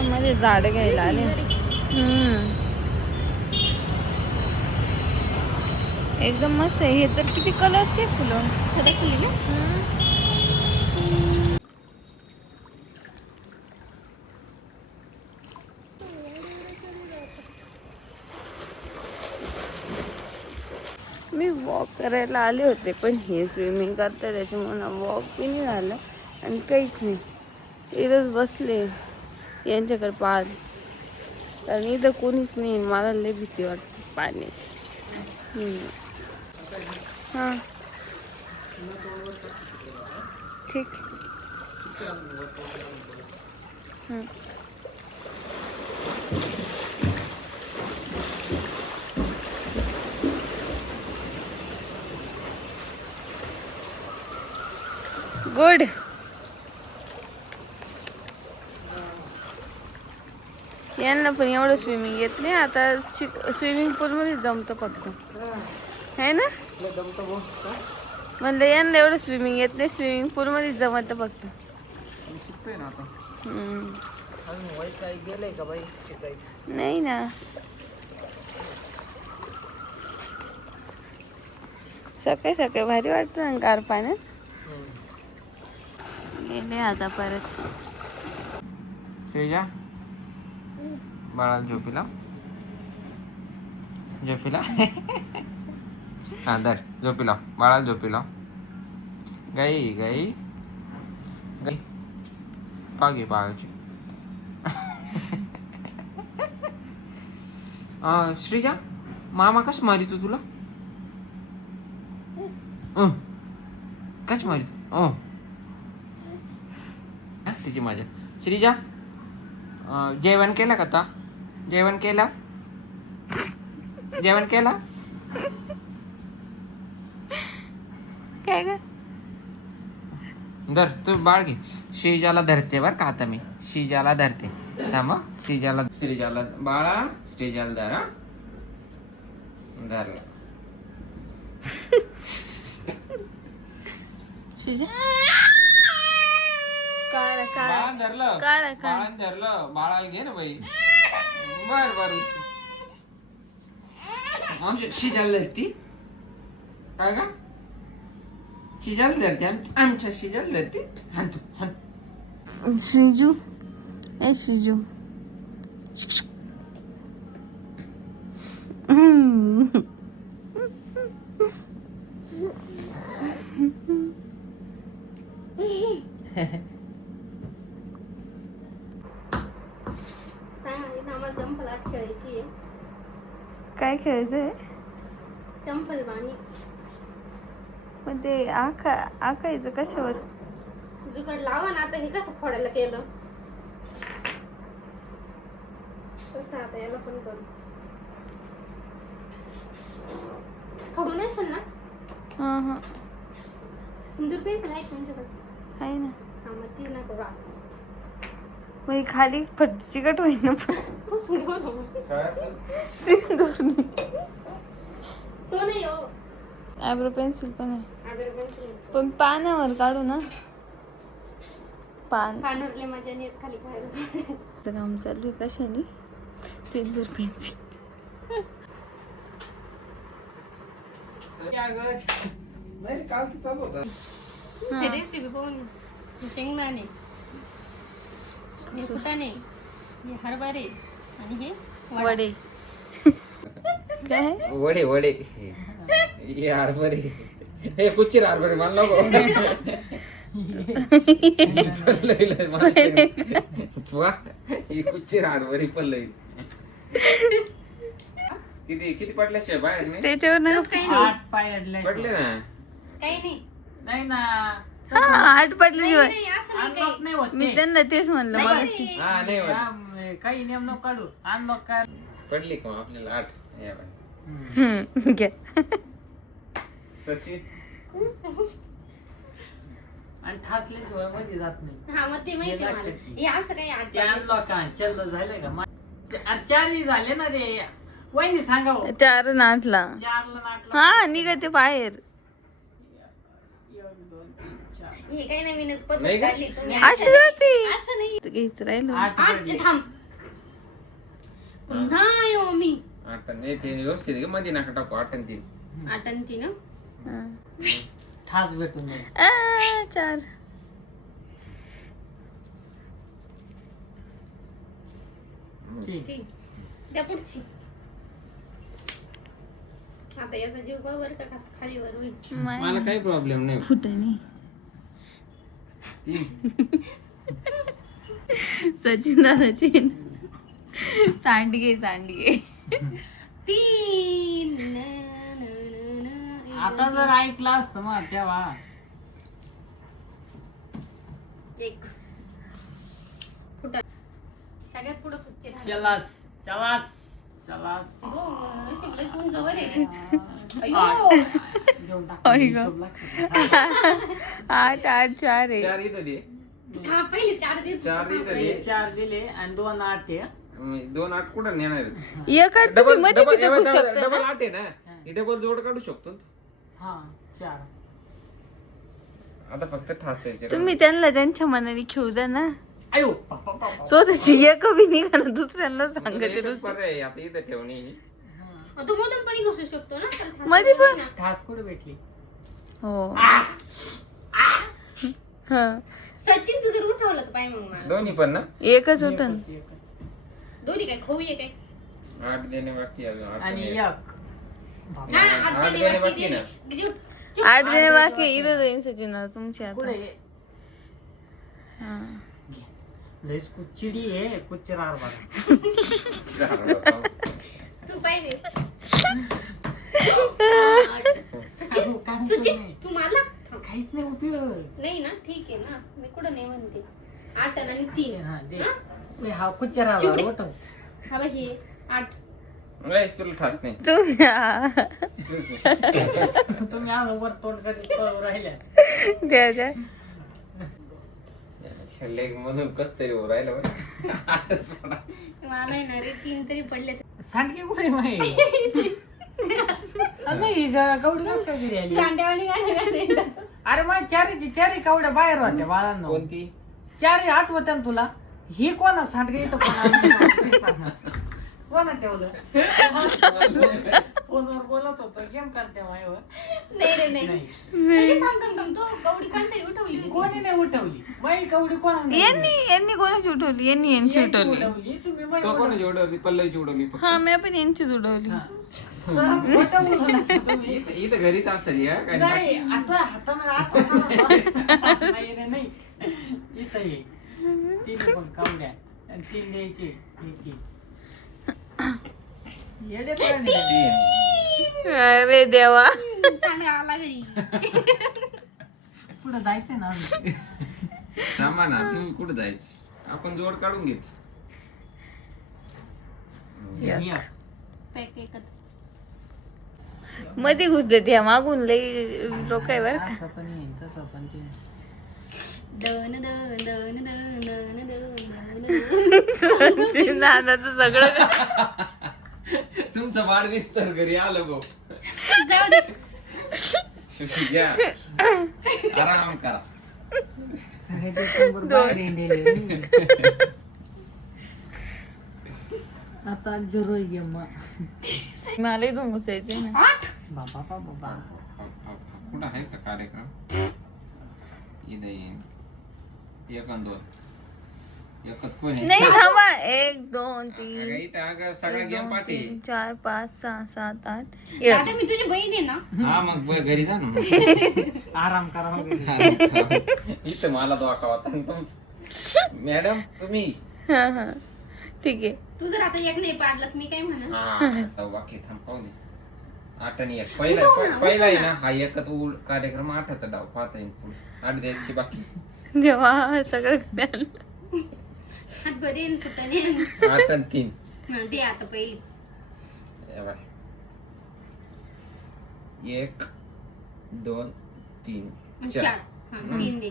मध्ये झाड घ्यायला आले. एकदम मस्त आहे. हे तर किती कलरचे फुलं सडकलेले. मी वॉक करायला आले होते, पण हे स्विमिंग करतात त्याच्यामुळे वॉक बी नाही झालं आणि काहीच नाही. इथंच बसले यांच्याकडे पाहत, कारण इथं कोणीच नाही. मला लय भीती वाटते पाणी. हां ठीक. गुड. यांना पण एवढं स्विमिंग येत नाही. आता स्विमिंग पूलमध्ये जमतं फक्त, है ना. म्हणलं यांना एवढं स्विमिंग येत नाही, स्विमिंग पूलमध्ये जमतं फक्त. नाही ना. सकाळी सकाळी भारी वाटतं ना गार पाण्यात. गेले आता परत. श्रेया बाळाला झोपीला हा धर झोपीला बाळाला झोपीला. गाई गाई गाई पागे पागाची. श्रीजा मामा कस मारितो तुला? कस मारितो? तिची माझ्या. श्रीजा जेवण केलं का आता? जेवण केलं? जेवण केलं? काय ग? धर तू बाळ घे. श्रीजाला धरते बर का आता मी. श्रीजाला धरते. थांब. श्रीजाला बाळा श्रीजाला धर. धरला. धरलं बाळाला घे ना बाई. बर बर. आमच्या शिजाला धरती काय का? शिजाला धरते आमच्या शिजाला धरते. श्रीजू ए श्रीजू. काय खेळायचंय? चंपल बाणी. पण ते आखायचं कशावर? जुगाड लावा ना. आता हे कसं फोडायला केलं तसं आता याला पण करू. फोडून येशील ना. हा सिंदूर पेन्सिल आहे तुमच्याकडे? आहे ना. हा मग ती ना करू. मग खाली चिकट होईल ना. तो नाही हो. आयब्रो पेन्सिल पण आहे. आयब्रो पेन्सिल पण पानावर काढू ना. पानवरले मजा नाही खाली खायला. काम चालू आहे कशाने? सिंदूर पेन्सिल. रेसिपी पाहून शेंगदाणे, हे फुटाणे, हे हरभरे आणि हे वडे. काय वडे वडे हे हरभरे. हे कुच्चीर हरभरे मान नको. कुच्चीर हरभरी पण लई. किती पडल्या बाहेर नाही त्याच्यावर ना. पडले ना. काही नाही. नाही ना. हा 8 पडल्याशिवाय असं नाही काही. नाही होत. मी त्यांना तेच म्हणलं मगाशी. हा नाही होत. काही नियम नको काढू. अनलॉक काय पडली का आपल्याला 8. या बाई घ्या. सचिन आणि ठासल्याशिवाय मध्ये जात नाही. हा मग ते माहिती आहे मला. हे असं काही आज ते अनलॉक चल झालंय का? 4 झाले ना ते. वहिनी सांगावं. 4 नाटला. 4 ला नाटला. हा निघते बाहेर. हे काही नवीनच पद्धत नाही का? काढली तुम्ही. अशी जाते. असं नाही. घ्यायचं राहिलं. 8 ते थांब. पुन्हा येऊ मी. 8 आणि 3 व्यवस्थित आहे का? मध्ये नका टाकू 8 आणि 3. 8 आणि 3 हं? हा. ठास भेटून जाईल. 4. ठीक. ठीक. द्या पुढची. आता याचा जीव बघ बरं का कसा खाली वर होईल. मला काही प्रॉब्लेम नाही. फुटाने 3. सचिन दादाची सांडगे 3 आता जर ऐकलं असतं मग तेव्हा 1 फुटा. सगळ्यात पुढे फुटते राहणार. चलास चलास चलास हो, शिमला इथून जवळ आहे. अय्यो. देऊन टाक. आई गं. हिशोब लक्षात ठेव. 8 8 4 आहे. 4 इथं दे. हा पहिले 4 देत 4 इथं पहिले दे. 4 दिले आणि 2 8 आहे. 2 8 कुठं नेणार आहेत? एक आठ तुम्ही मध्ये बी टाकू शकता डबल ना. 8 आहे ना. ही डबल जोड काढू शकतो ना. हा 4 आता फक्त ठासायचे. तुम्ही त्यांना त्यांच्या मनाने खेळू द्या ना. आयो पापा पापा. स्वतःची एक बी निघा ना दुसऱ्यांना सांगते एकच नुसतं. पर्याय आहे, आता इथं ठेवणी. तो मधून पण घुसू शकतो ना तर ठास मध्ये पण. ना. ठास कुठे भेटली? हो हा सचिन तू जर उठवलं तर पाय मग मला दोन्ही पण ना. एकच होत दोन्ही काय खाऊ ये काय 8 देणे बाकी आहे अजून. 8 आणि देणे. एक ना आठ आज देणे देणे बाकी बाकी आहे देणे. जीव- 8 देणे बाकी आहे. इथं जाईन सचिन दादा तुमची आता. कुठे हा. लयच कुच्चिडी आहे कुच्चरार बघा. तू पाहिजे अहो, काय सुचित नाही. तू मला काहीच नाही उपयोग. नाही ना ठीक आहे ना मी कुठं नाही म्हणते 8 आणि 3 हा दे. हा? ओय, हा कुच्चरार चिवडे. उठव. हा बघ हे 8 नाही, तुला ठास नाही. तुम्ही हा. तुम्ही आज वर तोंड करीत पळू राहिल्या. द्या द्या. लेग मधून कस तरी हो राहिलं बरं. आठच पडा. मला आहे ना रे 3 तरी पडले सांडगे कुठे माही नाही कवडी कसं काय घरी आली? सांड्यावानी गाणे अरे मग चारी कवड्या बाहेर होत्या बाळांनो. कोणती? 4 आठवत्या ना तुला? ही कोणा सांडगे इथं कोणा ठेवलं? फोनवर बोलत होतो गेम करते मायवर. नाही रे नाही नाही. सगळे थांब तो गौडी कोणतरी उठवली होती कोणी नाही उठवली माई कवडी कोणा यांनी कोणाची उठवली? यांची उठवली. उठवली तुम्ही माई तो कोणाची उडवली? पल्लवीची उडवली फक्त. हा मी पण यांचीच उडवली. तुम्ही इथं घरीच असेल या काय नाही आता हातानं नाही रे नाही इथं ये. तिने पण कवड्या आणि 3 द्यायची एक. येडे प्राणी. अरे देवा. सांड आला घरी पुढे जायचंय ना आम्ही. थांबा ना, तुम्ही कुठे जायचे? आपण जोड काढून घेत. या. पॅक एकच मध्ये घुसले ते मागून लई लोक आहे बरं का. असं पण येईन, तसं पण ते. दन दन दन दन दन दन सचिन दादाचं सगळं तुमचं बाळ विस्तार घरी आलं भाऊ. जाऊ दे घ्या आराम करा. सगळे डिसेंबर बाहेर येईन. आता जुरोई गेम. मला इथून घुसायचे ना. 8 बाबा बाबा. कुठं आहे का कार्यक्रम? इथं येईन. 1 आणि 2 एकच कोण आहे? नाही थांबा 1 2 अगं, 3 इथं अगं सगळा गेम पाठी. 4 5 6 7 8 दादा मी तुझी बहीण आहे ना हा मग घरी जा ना मग. आराम करा वगैरे. इथं मला धोका होता आणि तुमचं. मॅडम तुम्ही हा हा ठीक आहे. तू जर आता एक नाही पाडलास मी काय म्हणा हा बाकी थांब पाहू दे. 8 आणि 1 पहिला आहे ना हा एकच कार्यक्रम 8चा डाव पाहता येईल पुढे. 8 द्यायची बाकी. देवा सगळं ज्ञान. हात भरेन फुटाने 8 आणि 3. दे आता पहिली 1 2 3 4 हा 3 दे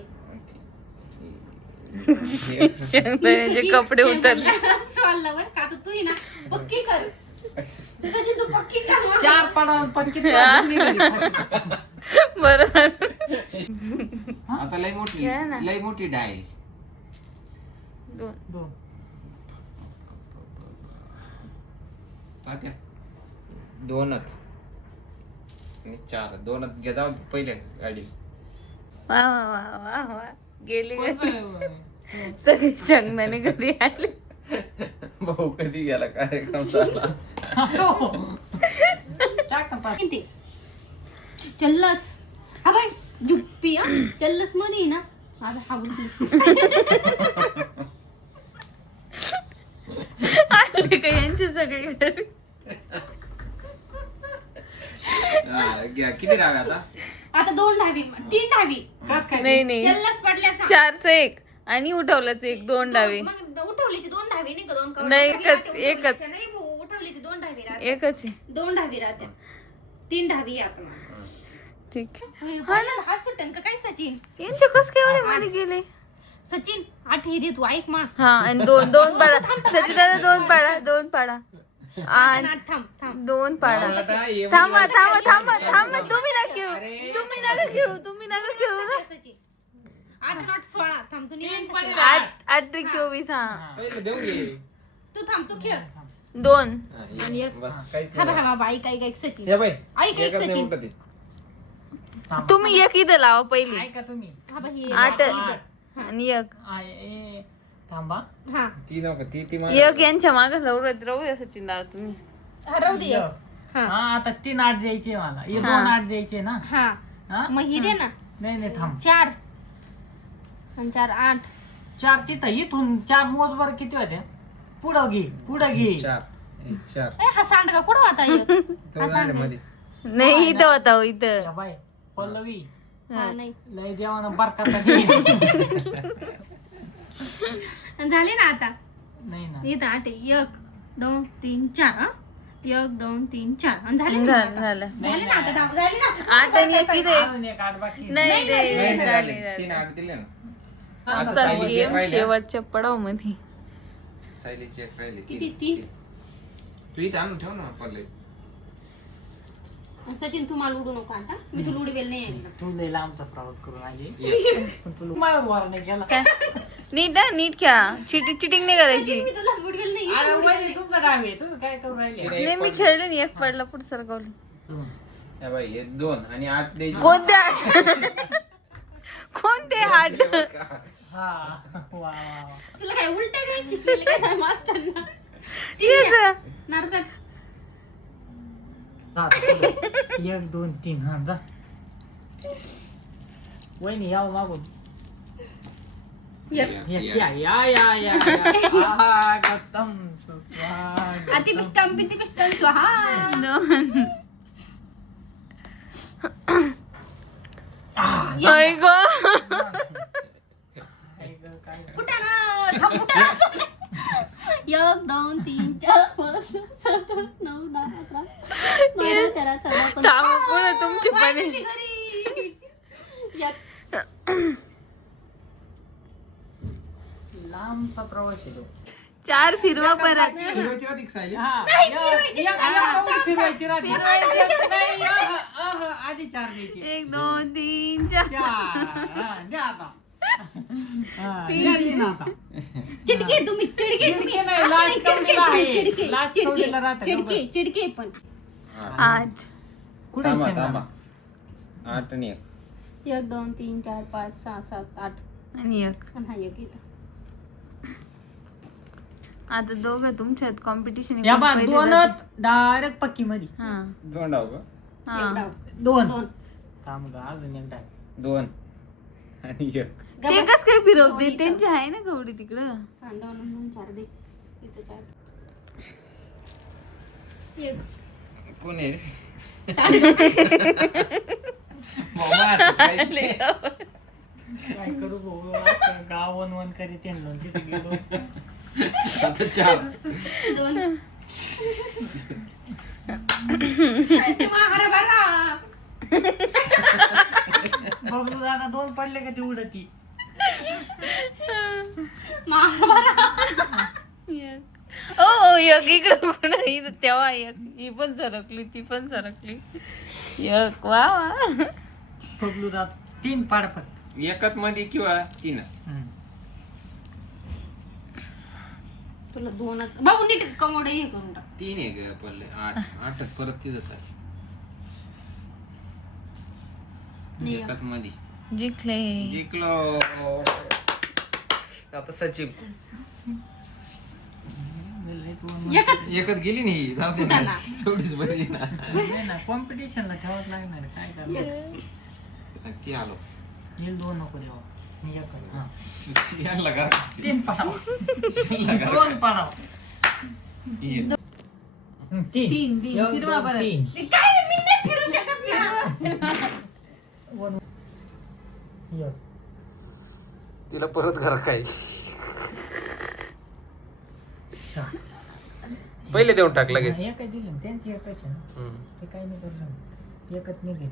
शेंगदाण्याचे कपडे उतरले. चालला बर का आता तू ही ना पक्की कर सचिन तू पक्की कर मग. 4 पडावून पक्की बरोबर. आता लय मोठी खेळ ना. लय मोठी डाय. 2. 2 तात्या 2च. 4 2च घे जाऊ पहिले गाडी. वा वा वा वा वा. गेली घरी. सगळी चंगनाने घरी आले. भाऊ कधी गेला कार्यक्रम झाला. टाक ना पाच. किती चल्लस हा बाई जुप्पी हा चल्लस मध्ये ना आता हावडी आले का यांचे सगळे घरी. घ्या किती राग आता. आता 2 डावी 3 डावी कस काय नाही नाही चल्लस पडल्याचा 4चं 1 आणि उठवलंच 1. 2 डावे. मग उठवलीची 2 डावी नाही का 2 कवडे नाही, डावी एकच- राहते, एकच. उठवलीची नाही भाऊ, उठवलीची 2 डावी राहते. एकच आहे. 2 डावी राहते 3 डावी आता ठीक आहे. हा सुटेल का काय सचिन यांचे कस काय एवढे मध्ये गेले. सचिन 8 हे दे तू ऐक मा हा आणि 2 पाडा. सचिन दादा 2 पाडा. 2 पाडा. आणि थांब थांब 2 पाडा. आता ये थांबा थांबा थांबा थांबा. तुम्ही नका खेळू. तुम्ही नका खेळू. तुम्ही नका खेळू ना. सचिन 8 8 16 थांब तू निवांत पण खेळ. 8 ते 24. हा पहिलं देऊ घे. तू थांब तू खेळ 2. हा, ये. आणि एक- बस काहीच हा नाही. बा बाई काय काय सचिन ये बाई ऐक एक एकच नाही सचिन उठत आहे. तुम्ही एक इथं लावा पहिली. ऐका तुम्ही हा बा ही 8 हा. आणि 1. थांबा. हा ती नको ती एक यांच्या मागे राहू द्या सचिन दादा तुम्ही. हा, राहू दे एक. हा हा आता 3 8 द्यायचे मला. हे 2 हा. 8 द्यायचे ना. हा हा मग ही दे ना नाही नाही थांब. 4 आणि 4 8 4 तिथं इथून 4 मोज बर किती होत्या. पुढं घे 4 ए हा सांडगा कुठं होता एक तो झाड मध्ये. नाही इथं होता हो, इथं. या बाय पल्लवी हा नाही लय देवानं बरकाता दिली. आणि झाले ना आता नाही ना. इथं 8 1 2 3 4 हा 1 2 3 4 आणि झाले ना झालं आता. झालं. झाले ना आता दाब- झाले ना 8 आणि 1 इथे. अजून एक 8 बाकी आहे. नाही नाही, नाही, झाले झाले. झाले. 3 8 दिले ना. आता आता चल सायलीची एक गेम राहिली. शेवटच्या पडाव मध्ये. सायलीची एक राहिली. किती 3 तू इथं आणून ठेव ना पल्ले. सचिन तू मला उडू नको आता मी तुला उडवेल नाही एकदा तू लय लांबचा प्रवास करून आली. पण तुला माझ्यावर वार नाही गेला. नीट हा, नीट खेळा. चिटिंग नाही करायची. मी तुला उडवेल नाही अरे वहिनी, तुमचं काम आहे. तुम्ही काय करू राहिले. नाही मी खेळले नाही. 1 पडला पुढे सरकवलं. या बाई हे 2 आणि 8 द्यायचे. कोणते 8? कोणते 8? हा वा वा वा. तुला काय उलट काय शिकवलं काय मास्टरना तेच. नारदा जा, पुढं. 1 2 3 हा जा. वहिनी यावं मागून. या गौतम सुस्वागत. अतिपिष्टम पितिपिष्टम स्वाहा 2. आई गो. फुटाणा थांब फुटाणा 1 2 3 4 5 6 7 8 9 10 11 12 13 14 15 थांबा पुढे तुमची पण आहे. Finally घरी एक लांबचा प्रवास आहे तो. 4 फिरवा परत. फिरवायची का ती सायली? हा, फिरवायची या- नाही. या- या- फिरवायची राहते. फिरवायची. नाही, आधी 4 द्यायचे. 1 2 3 4. 4 हा, द्या आता. हा, तीन. द्या तीन आता. चिडके तुम्ही चिडके तुम्ही चिडके नाही, असं लास्ट नाही, चिडके कवडीला तुम्ही आहे. चिडके लास्ट चिडके कवडीला राहतं, चिडके चिडके पण हा. 8. कुठे थांबा शेंगा? थांबा. 8 आणि 1. 1 2 3 4 5 6 7 8 आणि 1. आणि हा एक इथं आता दोघं तुमच्यात कॉम्पिटिशन. या बा 2 डायरेक्ट पक्की मध्ये. हा 2 डाव का? एक हा. डाव 2 2 थांब गा अजून एक डाय. 2 आणि 1. ते कस काय फिरवते. त्यांची आहे ना कवडी तिकडं. 2 2 4 दे इथं 4 एक कोण आहे रे? साडे बाबा, आता काहीच नाही. काय करू भाऊ आता गाव वन करीत येणं तिथे गेलो. आता 4. 2 महारा बारा बबलू दादा 2 पडले का ती उडती. महारा बारा ओ एक इकडं कोण इथं तेव्हा एक ही पण सरकली ती पण सरकली एक वा वा पगलू दात 3 पाड फक्त. एकच मध्ये किंवा तीन. तुला 2च बाबू नीट कमोड हे करून टाक. 3 आहे ग पडले 8 परत ती जातात. एकच मध्ये जिंकले जिंकलो. आता सचिन एकच गेली नाही जाऊ दे ना तेवढीच बरी ना. नाही ना कॉम्पिटिशनला ठेवाच लागणार काय करणार. नक्की आलो येईल 2 नको देवा. मी एक हा यायला का 3 पाडाव. 2 पाडाव. 3 फिरवा परत. ते काय रे, मी नाही फिरू शकत ना. तिला परत घर काय पहिले देऊन टाक लगेच. एकच दिलं त्यांची एकच आहे ना. ते काय नाही करणार एकच निघेल.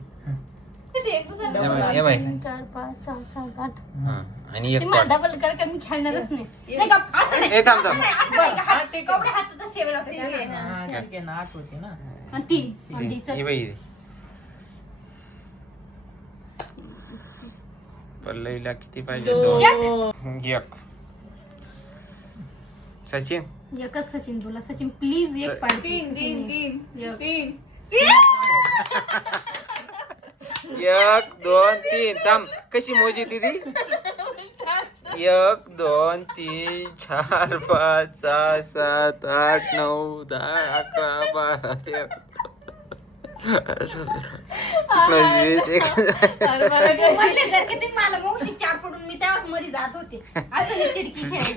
ये बाई 3 4 5 6 7 8. आणि एक मला डबल कर का मी खेळणारच नाही. नाही का असं नाही. ए, थांब, थांब. असं नाही, असं नाही. हात कपडे हातातच ठेवले होते त्याला. हा ठीक आहे ना 8 होते ना. आणि 3 आणि चल. ये बाई पल्लवीला किती पाहिजे? एक. सचिन एकच सचिन तुला सचिन प्लीज एक पाहिजे. 3 1 2 3 थांब कशी मोजी दिदी 1 2 3 4 5 6 7 8 9 10 11 12 13 म्हटले जर का तुम्ही मला मौशी 4 पडून मी तेव्हाच मध्ये जात होते. असं नाही चिडकी खेळायची.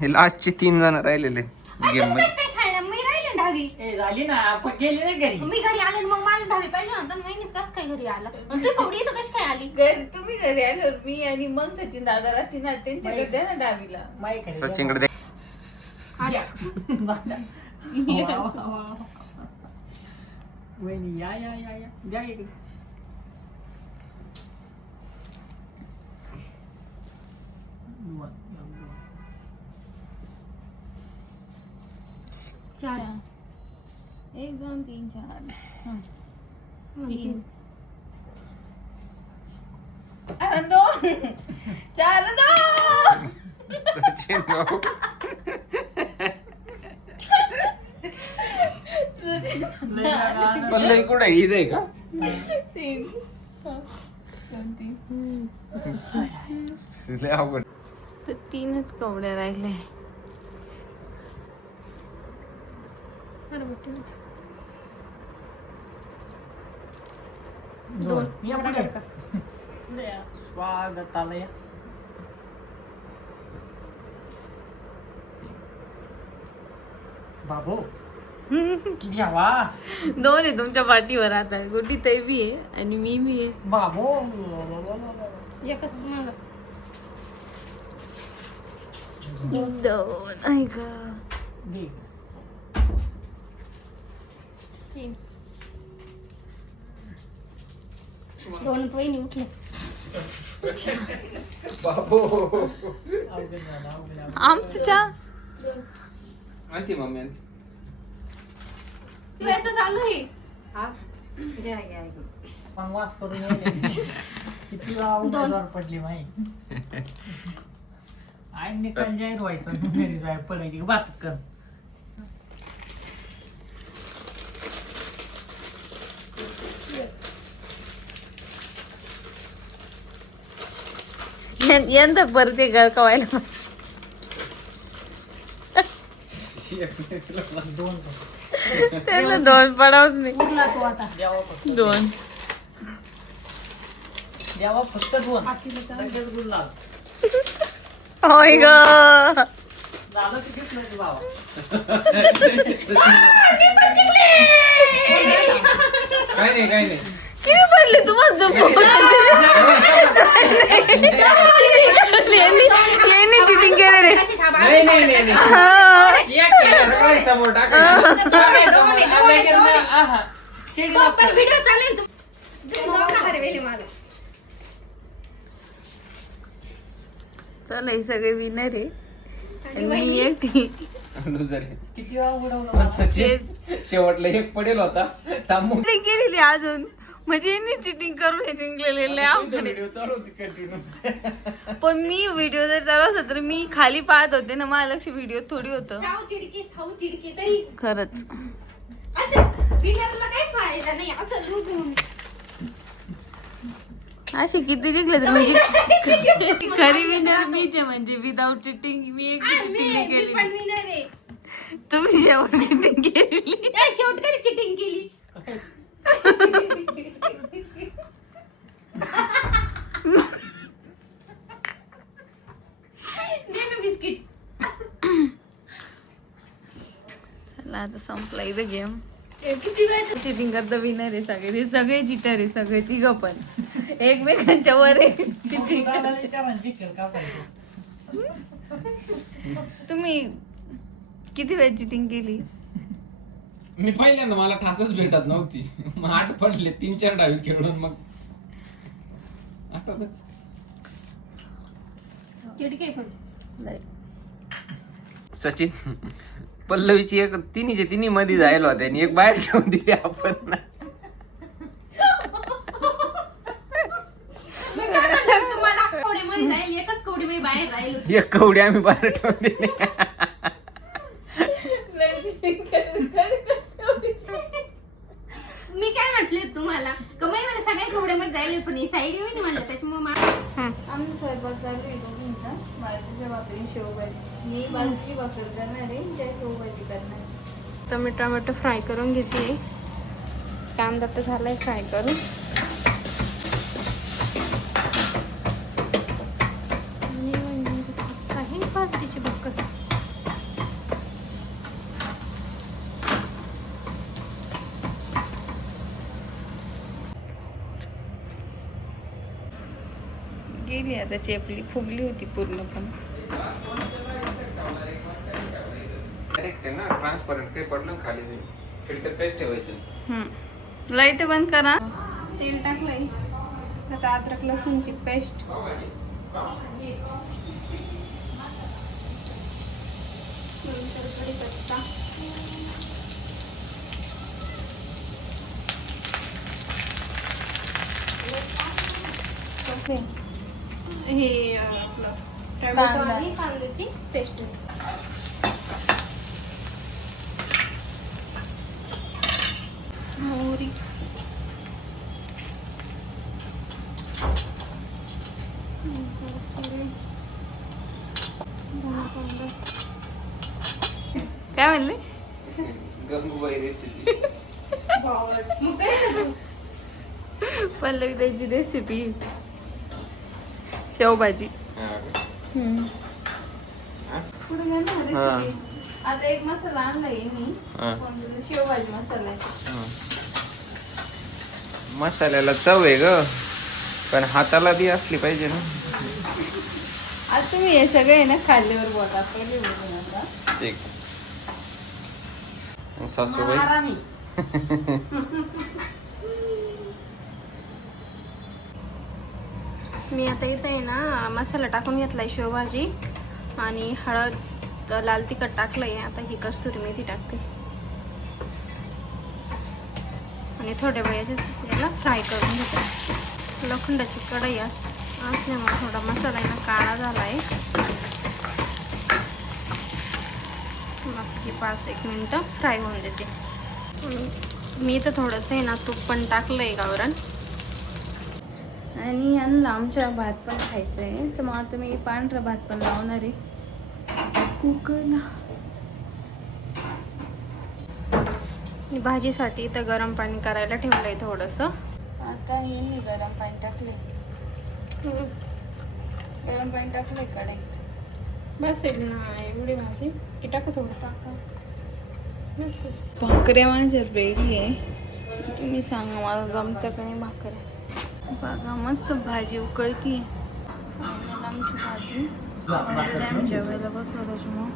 हे लास्टचे 3 जण राहिलेले गेम तुम्ही मध्ये. कसं काय खेळलं? मी राहिले ना 10वी. ए झाली ना आपण गेली ना घरी. मी घरी आले आणि मग मला 10वी पाहिजे नंतर महिनीच कसं काय घरी आला आणि तू कवडी इथं कशी काय आली? तुम्ही घरी आल्यावर मी आणि मग सचिन दादा राहतील ना त्यांच्याकडे द्या ना डावीला. माईकडे सचिनकडे वहिनी या या या या द्या इकडे. चार 1 2 3 4 3 2 4 2 सचिन भाऊ. पल्लवी कुठे हीच आहे का? 3 2 3 लय अवघड. तर 3च कवड्या राहिल्या. दोन. या पुढे. स्वागताला या. बाबू घ्यावा 2 आहे तुमच्या पाठीवर आता. गुड्डी ताई बी आहे आणि मी बी आहे. बाबू एकच तुम्हाला 2 आहे का? दे. 3 2 वहिनी उठले. बाबू अवघड झालं, अवघड झालं. आमचं चहा 2 आणती मम्मी आणती. तू याचं चालू आहे. पण वास करून यायले. किती वेळा उमेदवार पडली माही. आई निकाल जाहीर व्हायचं घरी जाय पडायची बात कर. यंदा परत ते घर कवायला 2 त्याला 2 पडावच नाही. उठला तू आता. द्यावा फक्त 2 द्यावा फक्त 2 लगेच गुलाल होय ग. झालं की घेतलं की बाबा. काय नाही किती पडले तुम्हाला यांनी चिटिंग केलं रे. कशी छाप नाही आली? नाही नाही नाही. हा. एक केलं, सगळ्यांनी समोर टाकलं. तो पण व्हिडिओ चालेल तू. ते दोघं हरवेले मला. चला हे सगळे विनर आहे आणि मी वहिनी. एकटी. लुजर किती वेळा उडवलं सचिन शेवटला एक पडेल होता थांबून केलेली अजून म्हणजे यांनी चिटिंग करून हे जिंकलेले व्हिडिओ चालू होती कंटिन्यू. पण मी व्हिडिओ जर चालू असत तर मी खाली पाहत होते ना, मला लक्ष व्हिडिओ थोडी होतं. साऊ चिडके तरी खरंच अच्छा विनरला काही फायदा नाही असं लूज होऊन. असे किती जिंकले तर म्हणजे खरी विनर मीच आहे, म्हणजे विदाउट चिटिंग मी एक चिटिंग नाही मी केली. पण विनर आहे. तुम्ही शेवट चिटिंग केली. त्या शेवट कधी चिटिंग केली. दे ना बिस्किट. चला आता संपला इथं गेम. किती वेळ चिटिंग करता विनर आहे सगळे, ते सगळे चिटर आहे सगळे तिघं पण एकमेकांच्या वर चिटिंग. तुम्ही किती वेळ चिटिंग केली? मी पहिल्यांदा मला ठासच भेटत नव्हती, मग 8 पडले 3-4 डावी खेळून मग आठवतं. चिडके पण सचिन पल्लवीची एक तिन्ही मध्ये जायला होते आणि एक बाहेर ठेवून दिली आपण. मी काय म्हणलं तुम्हाला कवड्यामध्ये जाईल एकच कवडी मी बाहेर राहिलो. एक कवडी आम्ही बाहेर ठेवून दिली. मी काय म्हटले तुम्हाला कमाई मला सगळ्या कवड्यामध्ये जाईल पण ही साईड येऊन म्हणलं त्याच्यामुळे आमचा स्वयंपाक चालू आहे दोघींचा. बाजरीच्या भाकरी शेवभाजी, मी बाजरीची भाकर करणार आहे, त्या शेवभाजी करणार आहे. तर मी टोमॅटो फ्राय करून घेते. कांदा तर झालाय फ्राय करून. आणि बाजरीची भाकर गेली आता, चेपली फुगली होती पूर्ण पण. ट्रान्सपरंट काही पडलं खाली फिल्टर पेस्ट ठेवायचं. लाईट बंद करा. तेल टाकलंय आता अद्रक लसूणची पेस्ट. नंतर कढीपत्ता. हे आपलं टोमॅटो आणि कांद्याची पेस्ट. मोहरी. काय म्हणले? गंगूबाई रेसिपी. मग काय करू? पल्लवी त्याची रेसिपी शेवभाजी. पुढे घ्या ना रेसिपी. आता एक मसाला आणलाय मी, शेवभाजी मसाला आहे. मसाल्याला चव आहे ग, पण हाताला बी असली पाहिजे ना. आज तुम्ही हे सगळे ना खाल्ल्यावर बोला, पहिले बोलू नका. ठीक. सासूबाई आरामी. मी आता इथं आहे ना मसाला टाकून घेतलाय शेवभाजी आणि हळद लाल तिखट टाकलंय. आता ही कस्तुरी मेथी टाकते आणि थोड्या वेळाच्या फ्राय करून घेते. लोखंडाची कढई असल्यामुळे थोडा मसाला आहे ना काळा झालाय. बाकी 5-1 मिनिटं फ्राय होऊन देते. मी तर थोडंसं आहे ना तूप पण टाकलंय गावरान. आणि यांना आमच्या भात पण खायचं आहे, तर मग आता मी पांढरा भात पण लावणार आहे कुकरला. भाजीसाठी तर गरम पाणी करायला ठेवलंय थोडंसं. आता हे गरम पाणी टाकले, गरम पाणी टाकलंय कढईत. बस येईल ना एवढी भाजी की टाका थोडं टाका. बस भाकऱ्या माझ्या रेडी आहे, तुम्ही सांगा मला जमतं का नाही भाकऱ्या. बघा मस्त भाजी उकळती. आमची भाजी जेवायला बसलो त्याच्यामुळं